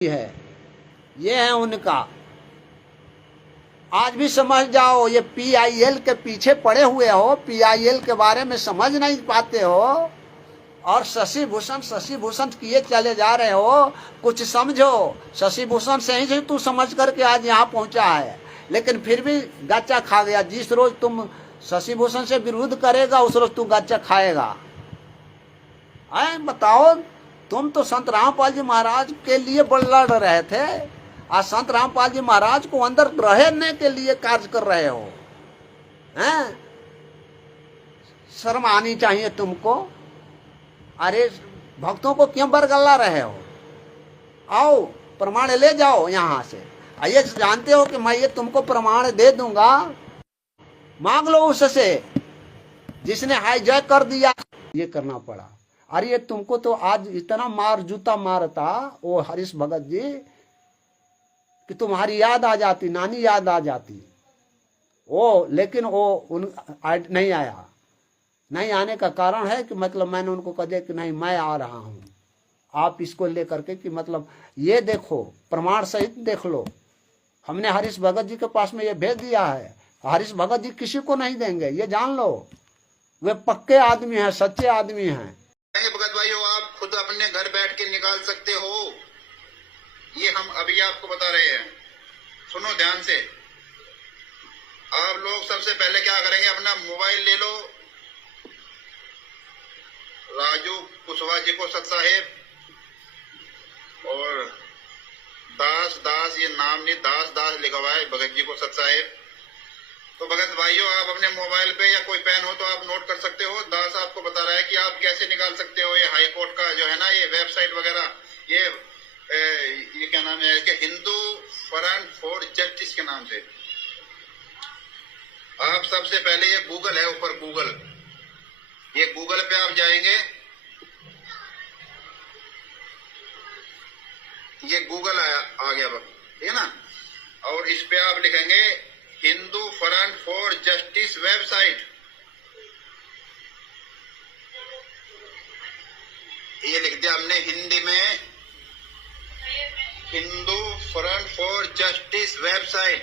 है, ये है उनका। आज भी समझ जाओ, ये PIL के पीछे पड़े हुए हो, PIL के बारे में समझ नहीं पाते हो और शशि भूषण किए चले जा रहे हो। कुछ समझो, शशि भूषण से ही तू समझ करके आज यहाँ पहुंचा है, लेकिन फिर भी गाचा खा गया। जिस रोज तुम शशि भूषण से विरोध करेगा उस रोज तू गाचा खाएगा। बताओ, तुम तो संत रामपाल जी महाराज के लिए लड़ रहे थे, आज संत रामपाल जी महाराज को अंदर रहने के लिए कार्य कर रहे हो। हैं? शर्म आनी चाहिए तुमको। अरे भक्तों को क्यों बरगला रहे हो? आओ प्रमाण ले जाओ यहाँ से। ये जानते हो कि मैं ये तुमको प्रमाण दे दूंगा, मांग लो उससे जिसने हाईजैक कर दिया। ये करना पड़ा। अरे तुमको तो आज इतना मार जूता मारता वो हरीश भगत जी कि तुम्हारी याद आ जाती, नानी याद आ जाती वो, लेकिन वो नहीं आया। नहीं आने का कारण है कि मतलब मैंने उनको कह दिया कि नहीं मैं आ रहा हूँ, आप इसको लेकर के कि मतलब ये देखो, प्रमाण सहित देख लो। हमने हरीश भगत जी के पास में ये भेज दिया है। हरीश भगत जी किसी को नहीं देंगे, ये जान लो। वे पक्के आदमी हैं, सच्चे आदमी हैं। भगत भाई हो, आप खुद अपने घर बैठ के निकाल सकते हो, ये हम अभी आपको बता रहे हैं। सुनो ध्यान से। आप लोग सबसे पहले क्या करेंगे, अपना मोबाइल ले लो, राजू कुशवाहा जी को सत साहेब और दास ये नाम नहीं, दास लिखा हुआ है, भगत जी को सत साहेब। तो भगत भाइयों, आप अपने मोबाइल पे या कोई पेन हो तो आप नोट कर सकते हो। दास आपको बता रहा है कि आप कैसे निकाल सकते हो। ये हाई कोर्ट का जो है ना, ये वेबसाइट वगैरह, ये क्या नाम है इसके, हिंदू फ्रंट फॉर जस्टिस के नाम से। आप सबसे पहले ये गूगल है, ऊपर गूगल, ये गूगल पे आप जाएंगे, ये गूगल आ गया, ठीक है ना। और इस पे आप लिखेंगे Hindu front for justice website. ये लिख दिया हमने हिंदी में, Hindu front for justice website.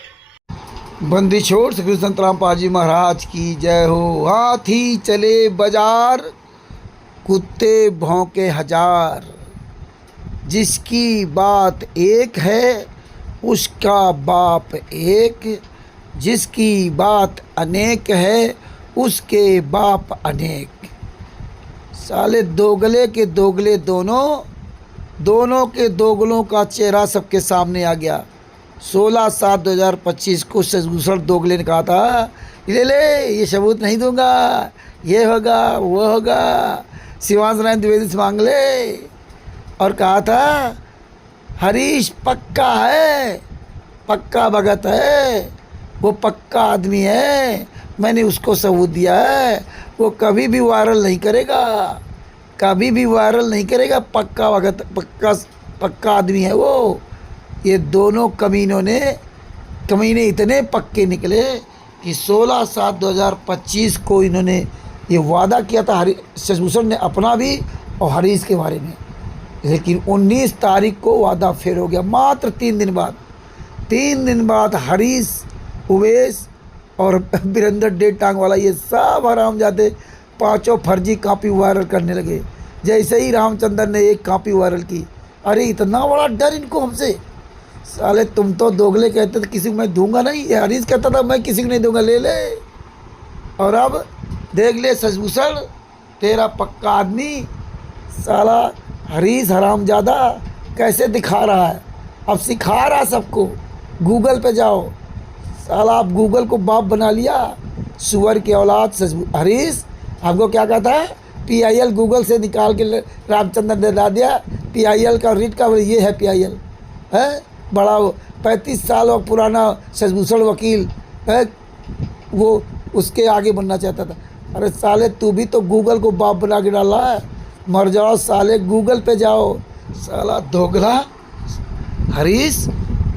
बंदी छोड़ श्री संत रामपाल जी महाराज की जय हो। हाथी चले बाजार, कुत्ते भौंके हजार, जिसकी बात एक है उसका बाप एक, जिसकी बात अनेक है उसके बाप अनेक। साले दोगले के दोगले दोनों के दोगलों का चेहरा सबके सामने आ गया। 16/7/2025 को शशि दोगले ने कहा था, ले ये सबूत नहीं दूंगा, ये होगा वो होगा, शिवांश नारायण द्विवेदी से मांग ले। और कहा था हरीश पक्का है, पक्का भगत है, वो पक्का आदमी है, मैंने उसको सबूत दिया है, वो कभी भी वायरल नहीं करेगा, कभी भी वायरल नहीं करेगा, पक्का भगत, पक्का आदमी है वो। ये दोनों कमीने इतने पक्के निकले कि 16/7/2025 को इन्होंने ये वादा किया था शशि भूषण ने अपना भी और हरीश के बारे में, लेकिन 19 तारीख को वादा फेर हो गया। मात्र 3 दिन बाद हरीश, उवेश और वीरेंद्र डे टांग वाला, ये सब हरामजादे पांचों फर्जी कॉपी वायरल करने लगे। जैसे ही रामचंद्र ने एक कॉपी वायरल की, अरे इतना बड़ा डर इनको हमसे। साले तुम तो दोगले कहते थे किसी को मैं दूंगा नहीं, ये हरीश कहता था मैं किसी को नहीं दूंगा, ले ले। और अब देख ले शशि भूषण, तेरा पक्का आदमी साला हरीश हरामजादा कैसे दिखा रहा है, अब सिखा रहा सबको। गूगल पे जाओ, साला आप गूगल को बाप बना लिया, सुअर की औलाद हरीश। हमको क्या कहता है, PIL गूगल से निकाल के रामचंद्र ने ला दिया। PIL का रीड का ये है, PIL है बड़ा 35 साल और पुराना शशि भूषण वकील है, वो उसके आगे बनना चाहता था। अरे साले तू भी तो गूगल को बाप बना के डाला है, मर जाओ साले, गूगल पे जाओ। साला दोगला हरीश,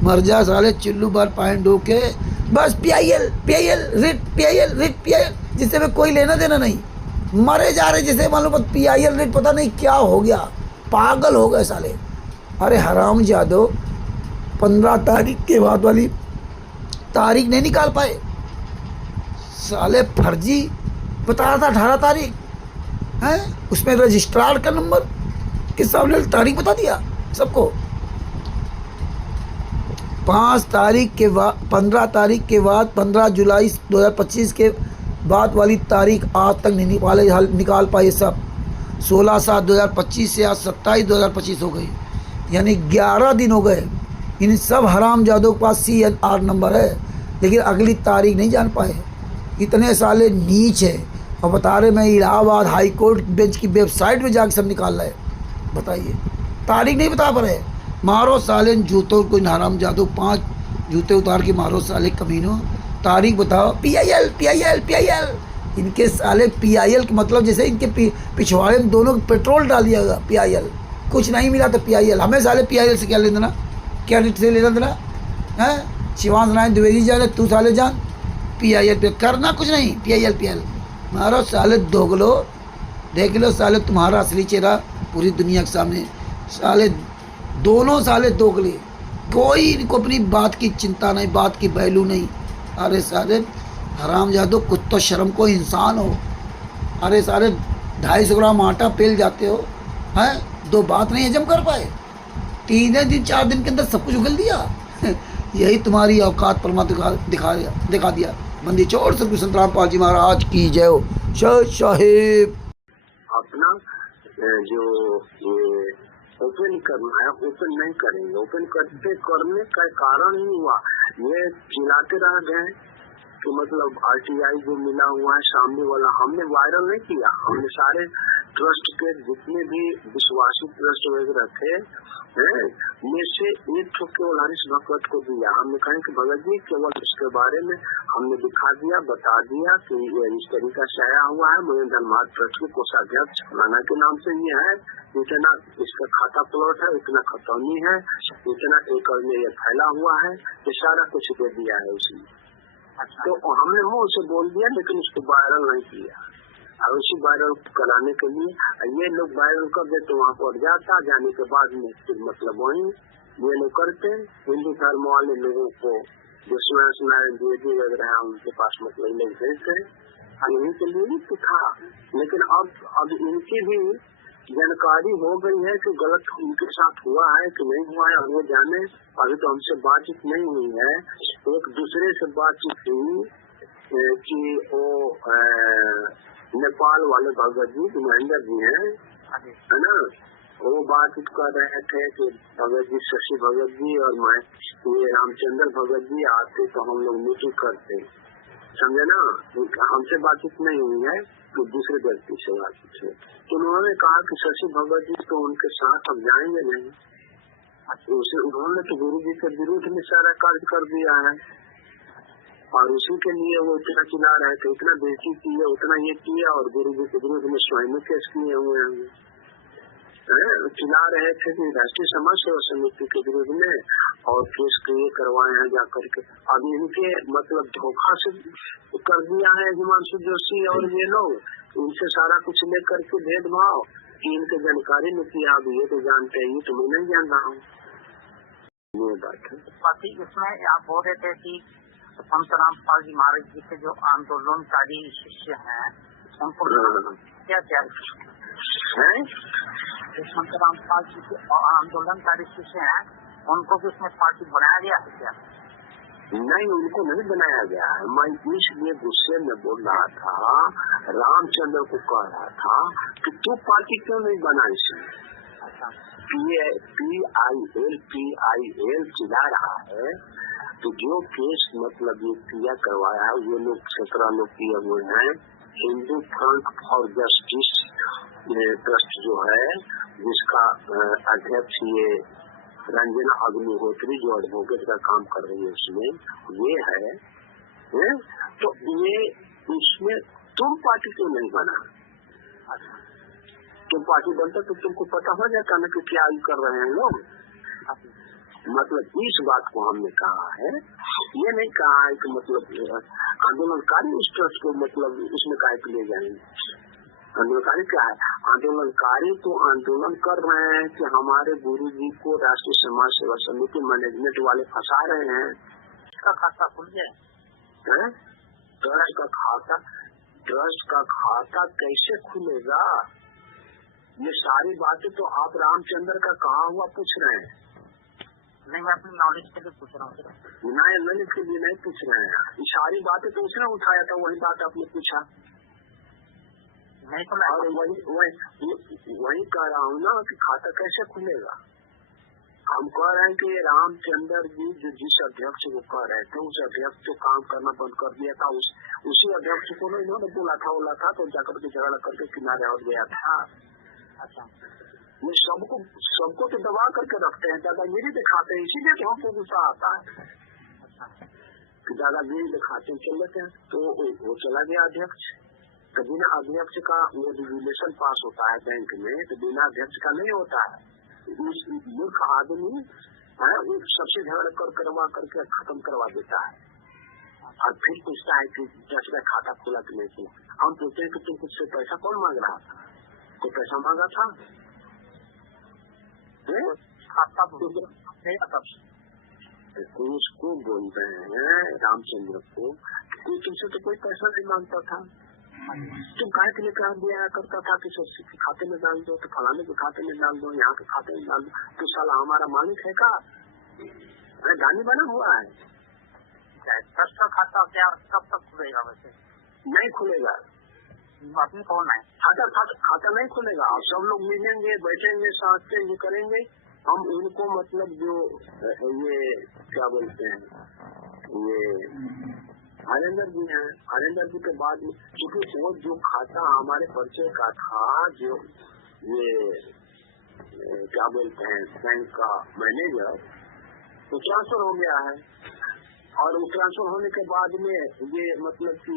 मर जा साले, चिल्लू बार पाइन डोके, बस PIL रिट, जिससे में कोई लेना देना नहीं, मरे जा रहे। जैसे मान लो PIL रिट, पता नहीं क्या हो गया, पागल हो गए साले। अरे हराम जादो, 15 तारीख के बाद वाली तारीख नहीं निकाल पाए साले, फर्जी बता रहा था 18 तारीख है, उसमें रजिस्ट्रार का नंबर के सामने तारीख बता दिया सबको। 5 तारीख के बाद 15 तारीख के बाद 15 जुलाई 2025 के बाद वाली तारीख आज तक नहीं निकाल पाए सब। 16/7/2025 से आज 27/2025 हो गई, यानी 11 दिन हो गए। इन सब हरामजादों के पास CNR नंबर है, लेकिन अगली तारीख नहीं जान पाए। इतने साले नीच है, और बता रहे मैं इलाहाबाद हाई कोर्ट बेंच की वेबसाइट में जाकर सब निकाल रहा है। बताइए, तारीख नहीं बता पा रहे। मारो साले जूतों को, हरामजादों, 5 जूते उतार के मारो साले कमीनों, तारीख बताओ। PIL इनके साले PIL के मतलब जैसे इनके पिछवाड़े में दोनों पेट्रोल डाल दिया गया। PIL कुछ नहीं मिला तो PIL, हमें साले PIL से क्या लेना देना, क्या से लेना देना है। शिवांश नारायण द्विवेदी जाने, तू साले जान PIL पे करना कुछ नहीं। PIL मारो साले दोगलो, देख लो साले तुम्हारा असली चेहरा पूरी दुनिया के सामने। साले दोनों साले दोगले, कोई इनको अपनी बात की चिंता नहीं, बात की वैल्यू नहीं। अरे साले हरामजादो, कुछ तो शर्म को इंसान हो। अरे साले 250 ग्राम आटा पेल जाते हो हैं, 2 बात नहीं हजम कर पाए, 3 दिन 4 दिन के अंदर सब कुछ उगल दिया। यही तुम्हारी औकात परमात्मा दिखा दिया। बंदी चोर सतगुरु संत रामपाल जी महाराज की जय हो। साहेब अपना जो ये ओपन करना है, ओपन नहीं करेंगे। ओपन करने का कारण ही हुआ, ये चिल्लाते रह गए कि मतलब RTI जो मिला हुआ है सामने वाला, हमने वायरल नहीं किया। हमने सारे ट्रस्ट के जितने भी विश्वासी ट्रस्ट वगैरह थे में से एक ठो केवल हरीश भगवत को दिया। हमने कहा कि भगत जी केवल उसके बारे में हमने दिखा दिया, बता दिया कि ये इस तरीका से आया हुआ है। मुझे धनबाद ट्रस्ट के कोषाध्यक्ष फलाना के नाम से ये है, इतना इसका खाता प्लॉट है, इतना खतौनी है, इतना एकड़ में ये फैला हुआ है, ये सारा कुछ दे दिया है उसने। तो हमने मुंह से बोल दिया, लेकिन उसको वायरल नहीं किया। और उसी वायरल कराने के लिए ये लोग वायरल कर देते, वहाँ पर जाता, जाने के बाद में फिर मतलब वही ये लोग करते। हिंदू धर्म वाले लोगों को जो शिवांश नारायण द्विवेदी वगैरह उनके पास मतलब लोग भेजते हैं, इन्हीं के लिए तो था। लेकिन अब इनकी भी जानकारी हो गई है कि गलत उनके साथ हुआ है कि नहीं हुआ है, वो जाने। अभी तो हमसे बातचीत नहीं हुई है, एक दूसरे से बातचीत हुई कि वो नेपाल वाले भगत जी महेंद्र जी हैं, है ना, वो बातचीत कर रहे थे कि भगत जी, शशि भगत जी और मैं, ये रामचंद्र भगत जी आते तो हम लोग मीटिंग करते, समझे ना। हमसे बातचीत नहीं हुई है, तो दूसरे व्यक्ति से बातचीत है। तो उन्होंने कहा कि शशि भगत जी तो उनके साथ हम जाएंगे नहीं। उन्होंने तो गुरु जी के विरुद्ध में सारा कार्य कर दिया है, और उसी के लिए वो इतना चिल्ला रहे थे, इतना बेइज्जती की है, उतना ये किया, और गुरु जी के विरुद्ध में स्वयं केस किए हुए हैं। चिल्ला रहे थे कि राष्ट्रीय समाज सेवा समिति के विरुद्ध में और केस क्रिए करवाए हैं जाकर के। अब इनके मतलब धोखा से कर दिया है हिमांशु जोशी और ये लोग, इनसे सारा कुछ लेकर के भेदभाव की इनके जानकारी में किया। अब ये तो जानते हैं, ये तो मैं नहीं जान रहा हूँ। ये बात है। बाकी इसमें आप बोल रहे थे कि संत रामपाल जी महाराज जी के जो आंदोलनकारी शिष्य हैं उनको क्या क्या है? संत रामपाल जी के आंदोलनकारी शिष्य हैं, उनको भी इसमें पार्टी बनाया गया है क्या? नहीं, उनको नहीं बनाया गया है। मैं इसलिए गुस्से में बोल रहा था, रामचंद्र को कह रहा था कि तू पार्टी क्यों नहीं बना इसमें। PIL चिल्ला रहा है, तो जो केस मतलब ये किया करवाया है, ये लोग 17 लोग किए हुए हैं। Hindu front for justice trust जो है, जिसका अध्यक्ष ये रंजना अग्निहोत्री जो एडवोकेट का काम कर रही है, उसमें ये है। तो ये इसमें तुम पार्टी क्यों नहीं बना? तुम पार्टी बनता तो तुमको पता हो जाता ना कि क्या कर रहे हैं लोग। मतलब इस बात को हमने कहा है, ये नहीं कहा है कि मतलब आंदोलनकारी उस ट्रस्ट को मतलब उसमें काहे ले जाएंगे। आंदोलनकारी क्या है? आंदोलनकारी तो आंदोलन कर रहे हैं कि हमारे गुरु जी को राष्ट्रीय समाज सेवा समिति मैनेजमेंट वाले फंसा रहे हैं। इसका खाता खुल जाए, ट्रस्ट का खाता कैसे खुलेगा? ये सारी बातें तो आप रामचंद्र का कहा हुआ पूछ रहे हैं। नहीं, मैं अपनी नॉलेज के लिए पूछ रहा हूँ सिर्फ। नहीं, ललित के लिए नहीं पूछ रहे हैं। ये सारी बातें तो उसने उठाया था, वही बात आपने पूछा। नहीं तो और वही कह रहा हूँ ना कि खाता कैसे खुलेगा। हम कह रहे हैं कि रामचंद्र जी जो जिस अध्यक्ष को कह रहे थे, उस अध्यक्ष को काम करना बंद कर दिया था। उसी अध्यक्ष को इन्होंने बोला था तो जाकर के झगड़ा करके किनारे हट गया था। अच्छा, ये सबको तो दबा करके रखते हैं, दादागिरी दिखाते हैं, इसीलिए तो हमको गुस्सा आता है कि दादागिरी दिखाते चल लेते हैं। तो वो चला गया अध्यक्ष। तो बिना अध्यक्ष का वो रेगुलेशन पास होता है बैंक में, तो बिना अध्यक्ष का नहीं होता है। मूर्ख आदमी है, वो सबसे झगड़ा करवा करके खत्म करवा देता है और फिर पूछता है कि जज का खाता खुला कि नहीं खुला। हम पूछते हैं कि तुम कुछ से पैसा कौन मांग रहा था? कोई पैसा मांगा था? उसको बोल रहे हैं रामचंद्र को, तुमसे तो कोई पैसा नहीं मांगता था। तुम काहे के लिए कहा दिया करता था कि सबसे खाते में डाल दो, तो फलाने के खाते में डाल दो, यहाँ के खाते में डाल दो। तो साला हमारा मालिक है का? गानी बना हुआ है। ट्रस्ट का खाता क्या कब तक खुलेगा? वैसे नहीं खुलेगा। अपनी कौन है? खाता नहीं खुलेगा। सब लोग मिलेंगे, बैठेंगे, साथ करेंगे। हम उनको मतलब जो ये क्या बोलते हैं, ये हरेंद्र जी हैं, हरेंद्र जी के बाद में क्योंकि वो जो खाता हमारे परिचय का था, जो ये क्या बोलते हैं बैंक का मैनेजर, वो ट्रांसफर हो गया है। और वो ट्रांसफर होने के बाद में ये मतलब कि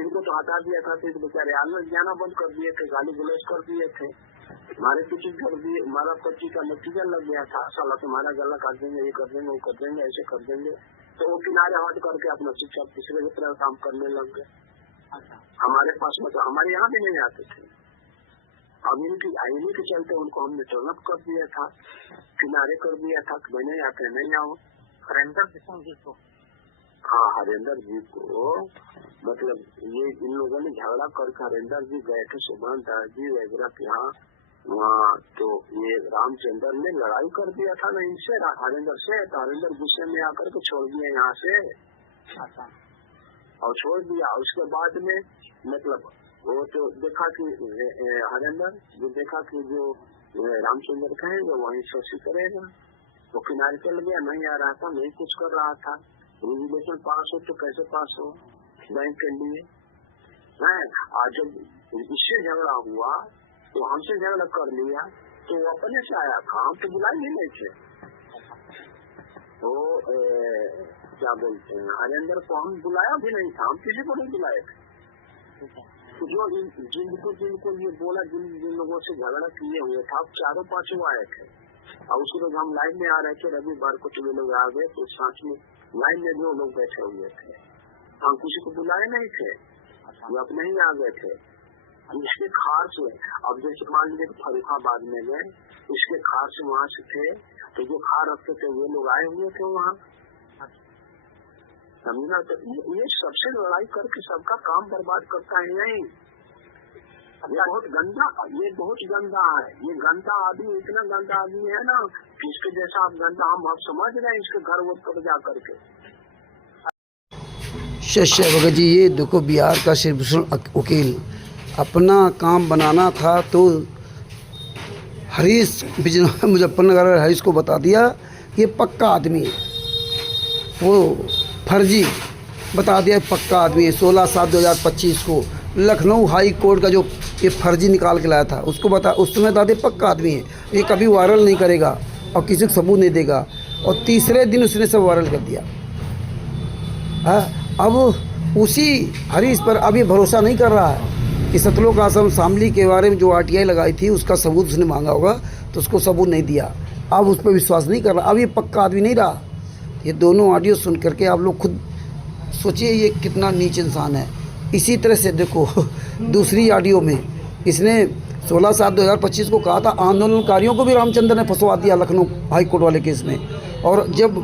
इनको तो हटा दिया था, तो बेचारे आलस जाना बंद कर दिए थे, गाली गलौज कर दिए थे, हमारे पीछे कर दिए। हमारा पति का नतीजा लग गया था, साला तुम्हारा गला काट देंगे, ये कर देंगे, वो कर देंगे, ऐसे कर देंगे। तो वो किनारे हट करके अपना शिक्षा तीसरे की तरह काम करने लग गए। हमारे पास मतलब हमारे यहाँ भी नहीं आते थे। अब इन्हीं के चलते उनको हमने टर्नअप कर दिया था, किनारे कर दिया था कि नहीं आते, नहीं आओ। हरेंद्र जी को, हाँ, हरेंद्र जी को मतलब ये इन लोगों ने झगड़ा करके हरेंद्र जी गए थे सुभान दास जी वगैरह के यहाँ, वहाँ तो ये रामचंद्र ने लड़ाई कर दिया था ना इनसे, हरेंद्र से। तो हरेंद्र गुस्से में आकर के छोड़ दिया यहाँ से। अच्छा, और छोड़ दिया। उसके बाद में मतलब वो तो देखा कि हरेंद्र जो देखा कि जो रामचंद्र कहेंगे वहीं शशि करेगा, वो किनारे चल गया, नहीं आ रहा था, नहीं कुछ कर रहा था। रेगुलेशन पास हो तो कैसे पास हो बैंक के लिए? आज जब इससे झगड़ा हुआ तो हमसे झगड़ा कर लिया, तो वो अपने से आया था, हम तो बुलाए ही नहीं थे। तो क्या बोलते हैं, हरेंद्र को हम बुलाया भी नहीं था, हम किसी को नहीं बुलाए थे। तो जो जिनको ये बोला, जिन लोगों से झगड़ा किए हुए था, चारों पांचों आए थे। और उसके बाद हम लाइन में आ रहे थे, रविवार को तो लोग आ गए, तो साथ में लाइन में जो लोग बैठे हुए थे, हम किसी को बुलाए नहीं थे, वो अपने ही आ गए थे। इसके खास अब जैसे मान लीजिए फरुखाबाद में गए, इसके खास वहाँ से थे, तो जो खा रखते थे वो लोग आए हुए थे वहाँ, समझना। तो ये सबसे लड़ाई करके सबका काम बर्बाद करता है। नहीं, ये बहुत गंदा है। ये गंदा आदमी, इतना गंदा आदमी है ना कि इसके जैसा आप गंदा हम आप समझ रहे हैं, इसके घर वो पर जा करके। शशि भगत जी, ये देखो बिहार का शिवभूषण वकील अपना काम बनाना था तो हरीश मुजफ्फरनगर हरीश को बता दिया ये पक्का आदमी है, वो फर्जी बता दिया पक्का आदमी है। 16/7/2025 को लखनऊ हाई कोर्ट का जो ये फर्जी निकाल के लाया था उसको उसने बता दिया पक्का आदमी है, ये कभी वायरल नहीं करेगा और किसी को सबूत नहीं देगा। और तीसरे दिन उसने सब वायरल कर दिया। अब उसी हरीश पर अभी भरोसा नहीं कर रहा है कि सतलोक आश्रम शामली के बारे में जो RTI लगाई थी उसका सबूत उसने मांगा होगा, तो उसको सबूत नहीं दिया। अब उस पर विश्वास नहीं कर रहा। अब ये पक्का आदमी नहीं रहा। ये दोनों ऑडियो सुन करके आप लोग खुद सोचिए ये कितना नीच इंसान है। इसी तरह से देखो दूसरी ऑडियो में इसने 16/7/2025 को कहा था आंदोलनकारियों को भी रामचंद्र ने फंसवा दिया लखनऊ हाई कोर्ट वाले केस में। और जब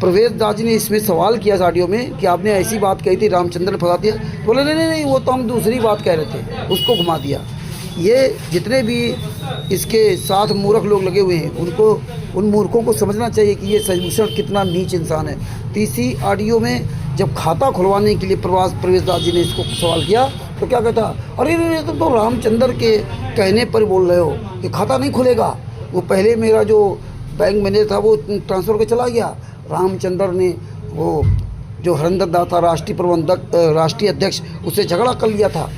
प्रवेश दास जी ने इसमें सवाल किया इस ऑडियो में कि आपने ऐसी बात कही थी रामचंद्र ने फंसा दिया, तो बोले नहीं वो तो हम दूसरी बात कह रहे थे, उसको घुमा दिया। ये जितने भी इसके साथ मूर्ख लोग लगे हुए हैं उनको, उन मूर्खों को समझना चाहिए कि ये शशिभूषण कितना नीच इंसान है। तीसरी ऑडियो में जब खाता खुलवाने के लिए प्रवेश दास जी ने इसको सवाल किया तो क्या कहता, अरे नहीं तुम तो रामचंद्र के कहने पर बोल रहे हो कि खाता नहीं खुलेगा। वो पहले मेरा जो बैंक मैनेजर था वो ट्रांसफ़र करके चला गया, रामचंद्र ने वो जो हरिंदर दास था राष्ट्रीय अध्यक्ष उससे झगड़ा कर लिया था।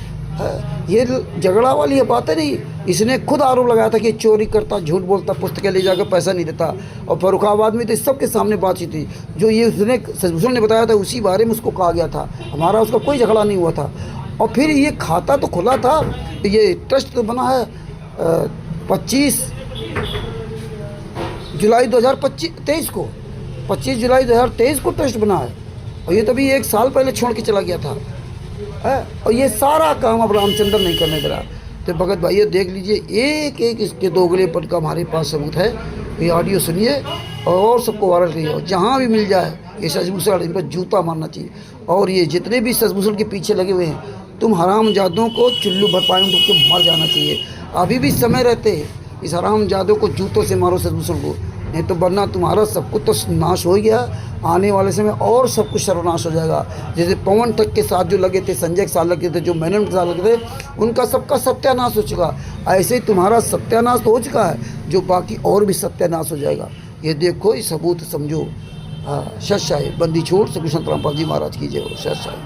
ये झगड़ा वाली ये बात है नहीं, इसने खुद आरोप लगाया था कि चोरी करता, झूठ बोलता, पुस्तकें ले जाकर पैसा नहीं देता। और फर्रुखाबाद में तो सबके सामने बातचीत थी, जो ये उसने शशिभूषण ने बताया था उसी बारे में उसको कहा गया था, हमारा उसका कोई झगड़ा नहीं हुआ था। और फिर ये खाता तो खुला था, ये ट्रस्ट तो बना है 25 जुलाई 2023 को, 25 जुलाई 2023 को ट्रस्ट बना है। और ये तभी 1 साल पहले छोड़ के चला गया था है। और ये सारा काम अब रामचंद्र नहीं करने दे रहा। तो भगत भाइयों देख लीजिए, एक एक इसके दोगलेपन का हमारे पास सबूत है। ये ऑडियो सुनिए और सबको वायरल करिए, और जहाँ भी मिल जाए ये शशिभूषण इन पर जूता मारना चाहिए। और ये जितने भी शशिभूषण के पीछे लगे हुए हैं, तुम हरामजादों को चुल्लू भर पानी में डूब के मर जाना चाहिए। अभी भी समय रहते इस हरामजादों को जूतों से मारो शशिभूषण को, नहीं तो वरना तुम्हारा सब कुछ तो नाश हो गया, आने वाले समय और सब कुछ सर्वनाश हो जाएगा। जैसे पवन ठग के साथ जो लगे थे, संजय के साथ लगे थे, जो मेनन के साथ लगे थे, उनका सबका सत्यानाश हो चुका। ऐसे ही तुम्हारा सत्यानाश तो हो चुका है, जो बाकी और भी सत्यानाश हो जाएगा। ये देखो, ये सबूत समझो। सत साहिब बंदी छोड़ श्री कृष्ण रामपाल जी महाराज की जय हो। सत साहिब।